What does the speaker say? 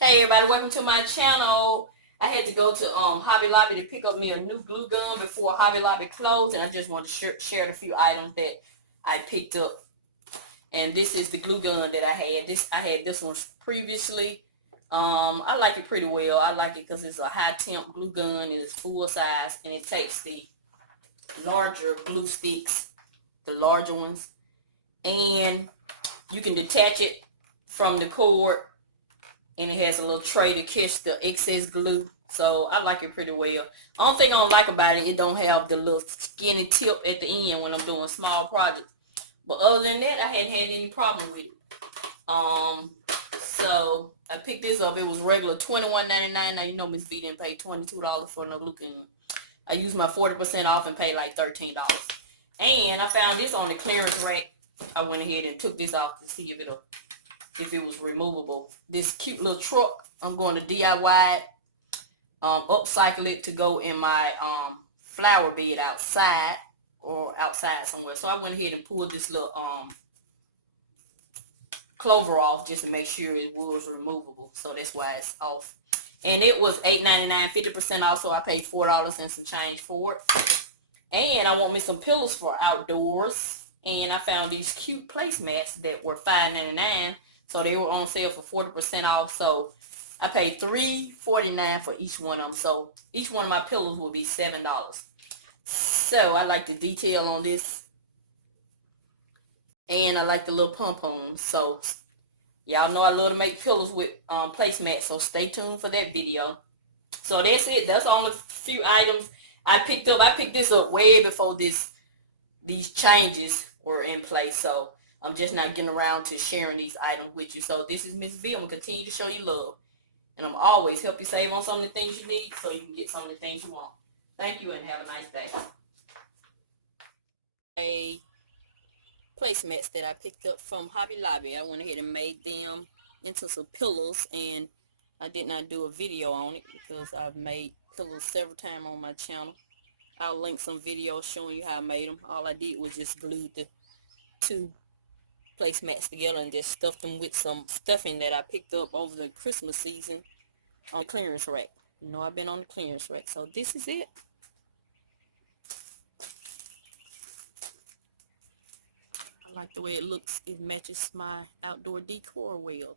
Hey everybody, welcome to my channel. I had to go to Hobby Lobby to pick up me a new glue gun before Hobby Lobby closed, and I just want to share the few items that I picked up. And this is the glue gun that I had. I had this one previously. I like it pretty well. I like it because it's a high temp glue gun. It is full size, and it takes the larger glue sticks, the larger ones, and you can detach it from the cord. And it has a little tray to catch the excess glue. So I like it pretty well. Only thing I don't like about it, it don't have the little skinny tip at the end when I'm doing small projects. But other than that, I hadn't had any problem with it. So I picked this up. It was regular $21.99. Now you know Mrs Vee didn't pay $22 for no glue gun. I used my 40% off and paid like $13. And I found this on the clearance rack. I went ahead and took this off to see if it was removable. This cute little truck, I'm going to DIY it, upcycle it to go in my flower bed outside or outside somewhere. So I went ahead and pulled this little clover off just to make sure it was removable. So that's why it's off. And it was $8.99, 50% off, so I paid $4 and some change for it. And I want me some pillows for outdoors. And I found these cute placemats that were $5.99. So they were on sale for 40% off. So I paid $3.49 for each one of them. So each one of my pillows will be $7. So I like the detail on this. And I like the little pom-poms. So y'all know I love to make pillows with placemats. So stay tuned for that video. So that's it. That's all the few items I picked up. I picked this up way before these changes were in place. So I'm just not getting around to sharing these items with you. So this is Mrs Vee. I'm going to continue to show you love. And I'm always help you save on some of the things you need so you can get some of the things you want. Thank you and have a nice day. Placemats that I picked up from Hobby Lobby. I went ahead and made them into some pillows, and I did not do a video on it because I've made pillows several times on my channel. I'll link some videos showing you how I made them. All I did was just glue the two placemats together and just stuffed them with some stuffing that I picked up over the Christmas season on the clearance rack. You know, I've been on the clearance rack. So this is it. I like the way it looks. It matches my outdoor decor well.